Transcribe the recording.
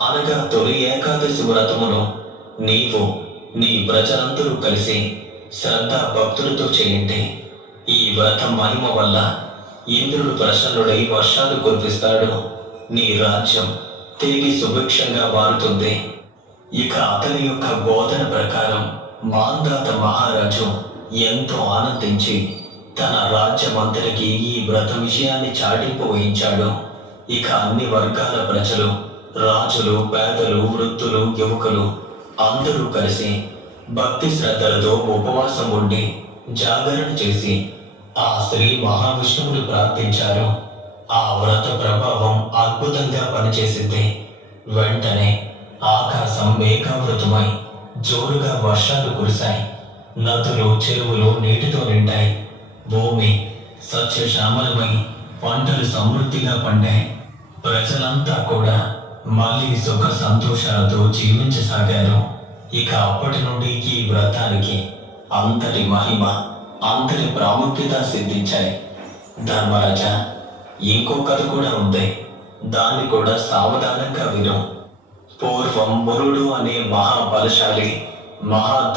అనగా తొలి ఏకాదశి వ్రతమును నీవు నీ ప్రజలందరూ కలిసి శ్రద్ధ భక్తులతో చేయండి. ఈ వ్రత మహిమ వల్ల ఇంద్రుడు ప్రసన్నుడై వర్షాలు కురిపిస్తాడు. నీ రాజ్యం తిరిగి సుభిక్షంగా మారుతుంది. ఇక అతని యొక్క బోధన ప్రకారం మాంధాత మహారాజు ఎంతో ఆనందించి తన రాజ్యమంతటికి ఈ వ్రత విషయాన్ని చాటింపు వహించాడు. ఇక అన్ని వర్గాల ప్రజలు, రాజులు, పేదలు, వృద్ధులు, యువకులు అందరూ కలిసి భక్తి శ్రద్ధలతో ఉపవాసం ఉండి జాగరణ చేసి ఆ శ్రీ మహావిష్ణువుని ప్రార్థించారు. ఆ వ్రత ప్రభావం అద్భుతంగా పనిచేసింది. వెంటనే ఆకాశం మేఘావృతమై జోరుగా వర్షాలు కురిశాయి. నదులు, చెరువులు నీటితో నిండాయి. భూమి సస్యశ్యామలమై పంటలు సమృద్ధిగా పండాయి. ప్రజలంతా కూడా మళ్ళీ సుఖ సంతోషాలతో జీవించసాగారు. ఇక అప్పటి నుండి ఈ వ్రతానికి అంతటి మహిమ, అంతటి ప్రాముఖ్యత సిద్ధించాయి. ధర్మరాజా, ఇంకో కథ కూడా ఉంది. దాన్ని కూడా సావధానంగా విను. పూర్వం మురుడు అనే మహాబలశాలి, మహా